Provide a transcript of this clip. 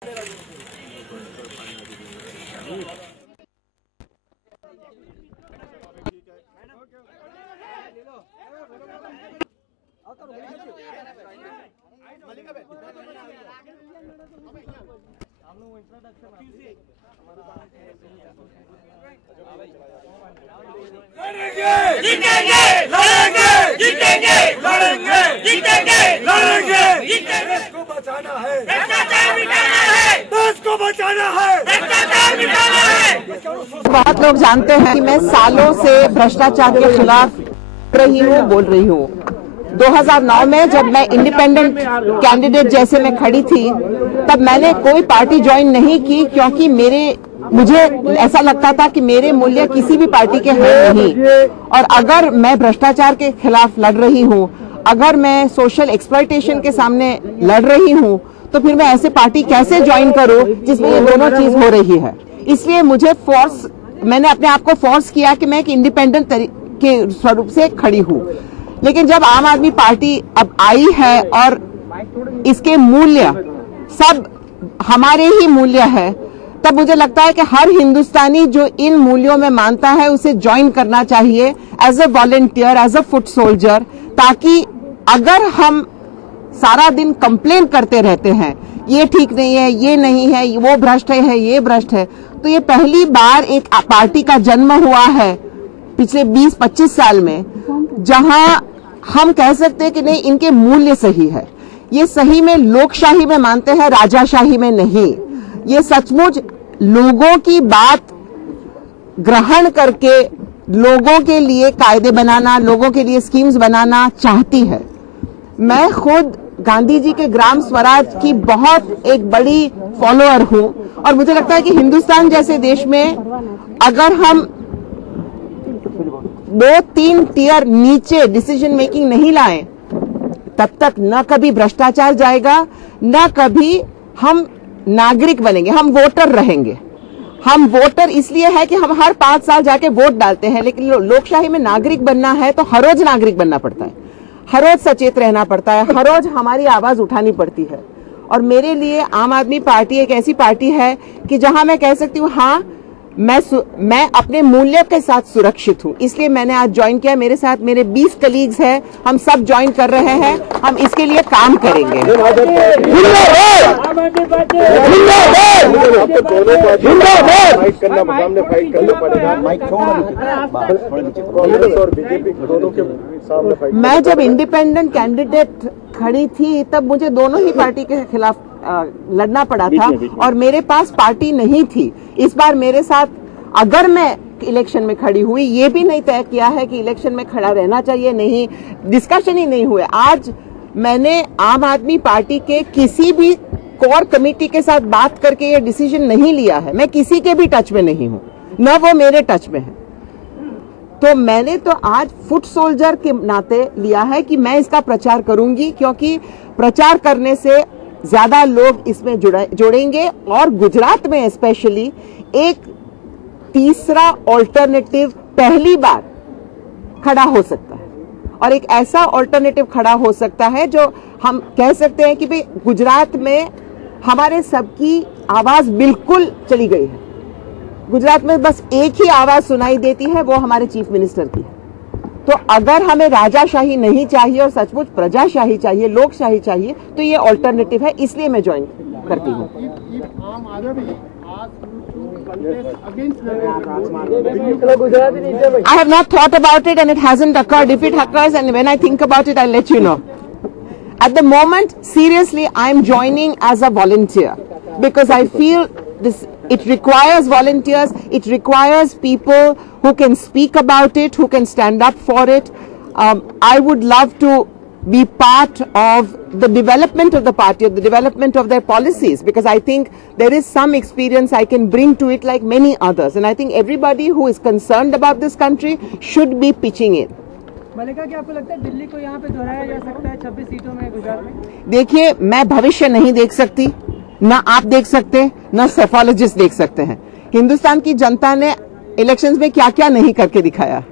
देश को बचाना है, भ्रष्टाचार मिटाना है, देश को बचाना है, भ्रष्टाचार मिटाना है। बहुत लोग जानते हैं कि मैं सालों से भ्रष्टाचार के खिलाफ बोल रही हूँ। 2009 में जब मैं इंडिपेंडेंट कैंडिडेट जैसे मैं खड़ी थी, तब मैंने कोई पार्टी ज्वाइन नहीं की, क्योंकि मुझे ऐसा लगता था कि मेरे मूल्य किसी भी पार्टी के हैं नहीं। और अगर मैं भ्रष्टाचार के खिलाफ लड़ रही हूँ, अगर मैं सोशल एक्सप्लॉयटेशन के सामने लड़ रही हूँ, तो फिर मैं ऐसे पार्टी कैसे ज्वाइन करूँ जिसमें ये दोनों चीज हो रही है। इसलिए मैंने अपने आप को फोर्स किया कि मैं एक इंडिपेंडेंट के स्वरूप से खड़ी हूँ। लेकिन जब आम आदमी पार्टी अब आई है और इसके मूल्य सब हमारे ही मूल्य है, तब मुझे लगता है कि हर हिंदुस्तानी जो इन मूल्यों में मानता है उसे ज्वाइन करना चाहिए as a volunteer, as a foot soldier, ताकि अगर हम सारा दिन कंप्लेन करते रहते हैं ये ठीक नहीं है, ये नहीं है, वो भ्रष्ट है, ये भ्रष्ट है, तो ये पहली बार एक पार्टी का जन्म हुआ है पिछले 20-25 साल में, जहां हम कह सकते हैं कि नहीं, इनके मूल्य सही है। ये सही में लोकशाही में मानते हैं, राजाशाही में नहीं। ये सचमुच लोगों की बात ग्रहण करके लोगों के लिए कायदे बनाना, लोगों के लिए स्कीम्स बनाना चाहती है। मैं खुद गांधी जी के ग्राम स्वराज की बहुत एक बड़ी फॉलोअर हूं, और मुझे लगता है कि हिंदुस्तान जैसे देश में अगर हम 2-3 टियर नीचे डिसीजन मेकिंग नहीं लाएं, तब तक न कभी भ्रष्टाचार जाएगा, न कभी हम नागरिक बनेंगे, हम वोटर रहेंगे। हम वोटर इसलिए है कि हम हर 5 साल जाके वोट डालते हैं, लेकिन लोकशाही में नागरिक बनना है तो हर रोज नागरिक बनना पड़ता है, हर रोज सचेत रहना पड़ता है, हर रोज हमारी आवाज उठानी पड़ती है। और मेरे लिए आम आदमी पार्टी एक ऐसी पार्टी है कि जहां मैं कह सकती हूँ, हाँ मैं अपने मूल्य के साथ सुरक्षित हूँ, इसलिए मैंने आज ज्वाइन किया। मेरे साथ मेरे 20 कलीग्स हैं, हम सब ज्वाइन कर रहे हैं, हम इसके लिए काम करेंगे। मैं जब इंडिपेंडेंट कैंडिडेट खड़ी थी, तब मुझे दोनों ही पार्टी के खिलाफ लड़ना पड़ा था, और मेरे पास पार्टी नहीं थी। इस बार मेरे साथ अगर मैं इलेक्शन में खड़ी हुई, ये भी नहीं तय किया है कि इलेक्शन में खड़ा रहना चाहिए, नहीं, डिस्कशन ही नहीं हुए। आज मैंने आम आदमी पार्टी के किसी भी कोर कमेटी के साथ बात करके ये डिसीजन नहीं लिया है। मैं किसी के भी टच में नहीं हूं, न वो मेरे टच में है। तो मैंने तो आज फुट सोल्जर के नाते लिया है कि मैं इसका प्रचार करूंगी, क्योंकि प्रचार करने से ज्यादा लोग इसमें जुड़ेंगे, और गुजरात में स्पेशली एक तीसरा ऑल्टरनेटिव पहली बार खड़ा हो सकता है, और एक ऐसा ऑल्टरनेटिव खड़ा हो सकता है जो हम कह सकते हैं कि भाई गुजरात में हमारे सबकी आवाज बिल्कुल चली गई है। गुजरात में बस एक ही आवाज सुनाई देती है, वो हमारे चीफ मिनिस्टर की है। तो अगर हमें राजाशाही नहीं चाहिए और सचमुच प्रजाशाही चाहिए, लोकशाही चाहिए, तो ये ऑल्टरनेटिव है, इसलिए मैं ज्वाइन करती हूँ। I have not thought about it and it hasn't occurred. If it occurs and when I think about it, I'll let you know. At the moment, seriously, I'm joining as a volunteer because I feel it requires volunteers, it requires people who can speak about it, who can stand up for it. I would love to be part of the development of the party, of the development of their policies, because I think there is some experience I can bring to it like many others, and I think everybody who is concerned about this country should be pitching in. मलिका, क्या आपको लगता है दिल्ली को यहाँ पे दोहराया जा सकता है 26 सीटों में गुजरात में? देखिए, मैं भविष्य नहीं देख सकती, न आप देख सकते, न सेफोलॉजिस्ट देख सकते हैं। हिंदुस्तान की जनता ने इलेक्शंस में क्या क्या नहीं करके दिखाया।